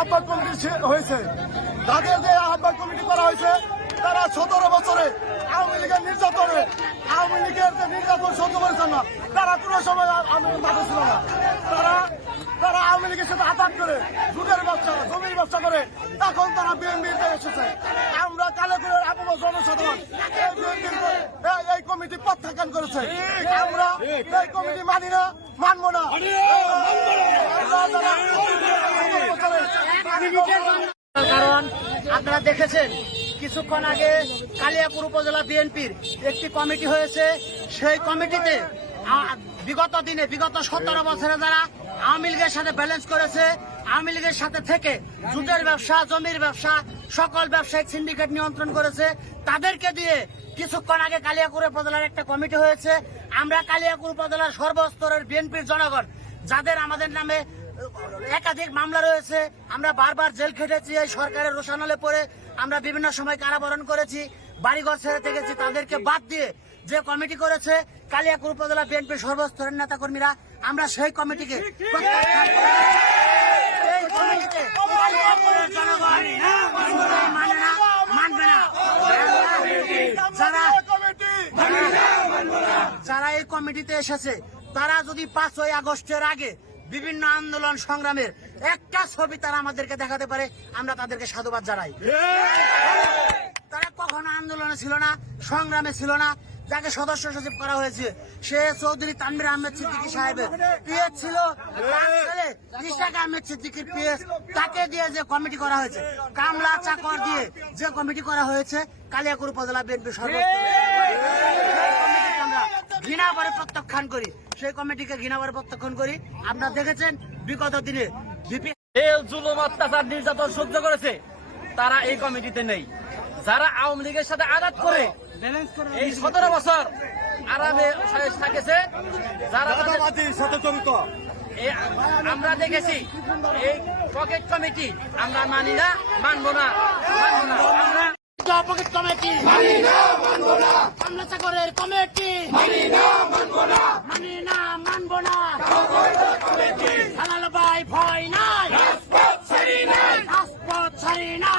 আহ্বায়ক কমিটি হয়েছে। তাদের যে আহ্বায়ক কমিটি করা হয়েছে তারা সতেরো বছরে আওয়ামী লীগের নির্যাতনে আওয়ামী লীগের যে নির্যাতন সহ্য করেছে না তারা কোনো সময় আওয়ামী লীগ মাঠে ছিল না। তারা তারা আওয়ামী লীগের সাথে আঘাত করে দুধের ব্যবসা জমির ব্যবসা করে তখন তারা বিএনপিতে এসেছে। আমরা কালেকুলের আবহাওয়া জনসাধারণ এই কমিটি প্রত্যাখ্যান করেছে। আমরা এই কমিটি মানি না মানবো না। কারণ আপনারা দেখেছেন, কিছুক্ষণ আগে কালিয়াপুর উপজেলা বিএনপির একটি কমিটি হয়েছে। সেই কমিটিতে বিগত দিনে, বিগত সতেরো বছরে যারা আওয়ামী লীগের সাথে ব্যালেন্স করেছে, আওয়ামী লীগের সাথে থেকে জুটের ব্যবসা, জমির ব্যবসা, সকল ব্যবসায়িক সিন্ডিকেট নিয়ন্ত্রণ করেছে, তাদেরকে দিয়ে কিছুক্ষণ আগে কালিয়াকুর উপজেলার একটা কমিটি হয়েছে। আমরা কালিয়াকুর উপজেলার সর্বস্তরের বিএনপির জনগণ, যাদের আমাদের নামে একাধিক মামলা রয়েছে। আমরা বারবার জেল খেটেছি, এই সরকারের রোশানলে পড়ে আমরা বিভিন্ন সময় কারাবরণ করেছি, বাড়িঘর ছেড়ে থেকেছি। তাদেরকে বাদ দিয়ে যে কমিটি করেছে কালিয়াকুর উপজেলা বিএনপির সর্বস্তরের নেতাকর্মীরা, আমরা সেই কমিটিকে মানে যারা এই কমিটিতে এসেছে, তারা যদি পাঁচই আগস্টের আগে বিভিন্ন আন্দোলন সংগ্রামের একটা ছবি তারা আমাদেরকে দেখাতে পারে, আমরা তাদেরকে সাধুবাদ জানাই। তারা কখনো আন্দোলনে ছিল না, সংগ্রামে ছিল না। যাকে সদস্য সচিব করা হয়েছে, সে চৌধুরী তানবির আহমেদ সিদ্দিকী সাহেবের পিএস ছিল। ইশাক আহমেদ সিদ্দিকীর পিএস, তাকে দিয়ে যে কমিটি করা হয়েছে, কামলা চাকর দিয়ে যে কমিটি করা হয়েছে, কালিয়াকুর উপজেলা বিএনপি সর্বোচ্চ। ঘৃণা করে প্রত্যাখ্যান করি। সেই কমিটিকে ঘৃণা করে প্রত্যাখ্যান করি। আপনারা দেখেছেন বিগত দিনে জুলুম অত্যাচার নির্যাতন সহ্য করেছে তারা এই কমিটিতে নেই। যারা আওয়ামী লীগের সাথে আঘাত করে এই সতেরো বছর আরামে থাকেছে যারা আমরা দেখেছি এই পকেট কমিটি আমরা মানি না মানবো না মানবো না। আমরা পকেট কমিটি শ্যামলা কমিটি। মানি না, মানবো না। মানি না মানবো না কমিটি ভয় নাই। রাজপথ ছাড়ি নাই। রাজপথ ছাড়ি নাই।